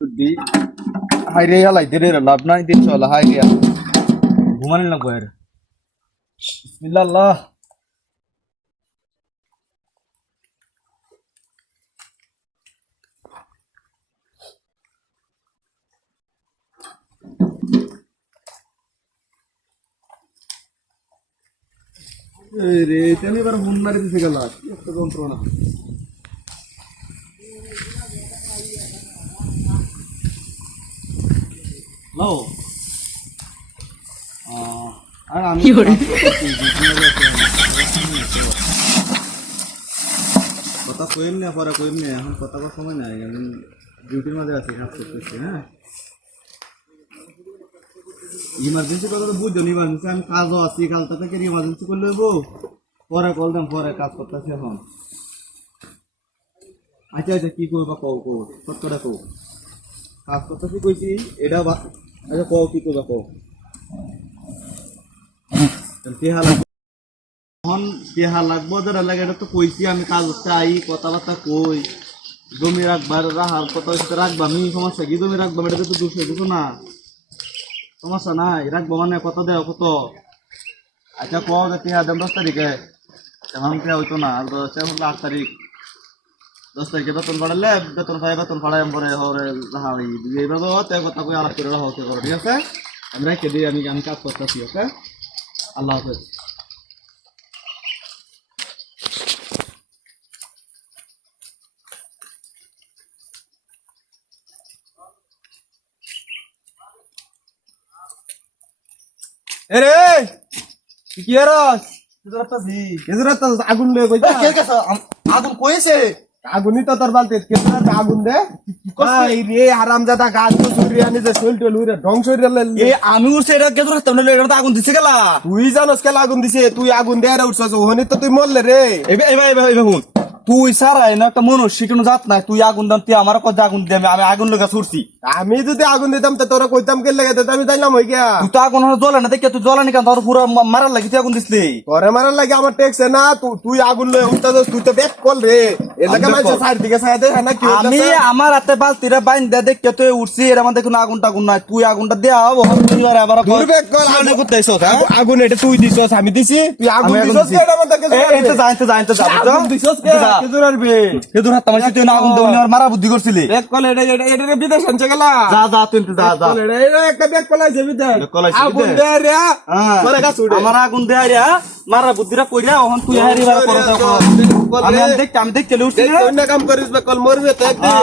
দি হাইরে হালাই দে রে লাভ নাই দিন চলা হাই গিয়া ঘুমানে লাগবো এর বিসমিল্লাহ আল্লাহ রে তুমি এবার ফোন মারি দিতে গেল এত যন্ত্রণা হ্যালো আর আমি কথা কইম না পরে কইম না এখন কথা কর সময় নাই আমি ডিউটির মাঝে আছি কাজ করতেছি হ্যাঁ ইমার্জেন্সি কথা তো বুঝছো ইমার্জেন্সি আমি কাজও আছি কালটা থেকে ইমার্জেন্সি করলে হবো পরে কল দাম পরে কাজ করতেছি এখন আচ্ছা আচ্ছা কি করবা কও কও সত্যটা কও কাজ করতেছি কইছি এটা আচ্ছা কও কি করবা কও তেহা লাগবে এখন তেহা লাগবো যারা লাগে এটা তো কইছি আমি কাজ চাই কথাবার্তা কই জমি রাখবার রাহার কথা রাখবা আমি সমস্যা কি জমি রাখবা এটা তো দোষ হয়ে না সমস্যা নাই রাখবো মানে কত দেও কত আচ্ছা কও যে তেহা দেন 10 তারিখে তেমন তেহা হইতো না আর 8 তারিখ 10 তারিখে বেতন বাড়ালে বেতন ফাড়াই পরে হরে রাহা হই এইভাবে তে কথা কই আলাপ করে রাহা হতে করো ঠিক আছে আমি রেখে দিই আমি কাজ করতেছি ওকে আল্লাহ হাফেজ এরে কি এরস আগুন লয়ে কইতা আগুন কইছে আগুনই তো তোর বালতে কেতরা আগুন দে এই রে হারামজাদা গাছ তো চুরি আনি যে শৈল টল উইরা ধ্বংস হইরা এ আমি উঠছে এটা কেন রাখতাম না এটা আগুন দিছে গেলা তুই জানোস কেলা আগুন দিছে তুই আগুন দেয়া উঠছস ওহনি তো তুই মরলে রে এবার হুন তুই সারাই না একটা মনুষ্য শিখানো যাত না তুই আগুন দাম তুই আমার কথা আগুন দিয়ে আমি আগুন লগা ছুটছি আমি যদি আগুন দিতাম তো তোরা কইতাম কে লাগে তো আমি যাইলাম হই গিয়া তুই তো আগুন জ্বলে না দেখে তুই জ্বলানি কেন তোর পুরো মারার লাগি তুই আগুন দিসলি ঘরে মারার লাগে আমার ট্যাক্স না তুই আগুন লয়ে উঠতাছস তুই তো ব্যাক কল রে এলাকা মাইছে সাইড দিকে ছায়া দে না কি আমি আমার হাতে বালতিরা বাইন দে দেখে তুই উঠছি এর মধ্যে কোনো আগুন টাগুন নাই তুই আগুনটা দেয়া হবো তুই আর আবার ব্যাক কল আগুন করতেছস আগুন এটা তুই দিছস আমি দিছি তুই আগুন দিছস কে এটা মধ্যে এইটা জানতে আগুন দিছস কে কে জোরারবে কেদুর হাত তামাইছি তুই না আগুন দেবনি আর মারা বুদ্ধি করছিলি ব্যাক কল এটা বিদেশ আনছে গেলা যা তুই যা এটা একটা ব্যাক কল আছে বিদেশ আগুন দে রে পরে গাছ উড়ে আমার আগুন দে আরিয়া মারা বুদ্ধিরা কইরা ওহন তুই হারি বার করতে আমি দেখ চলে উঠছি অন্য কাম করিস ব্যাক কল মরবে তো একদিন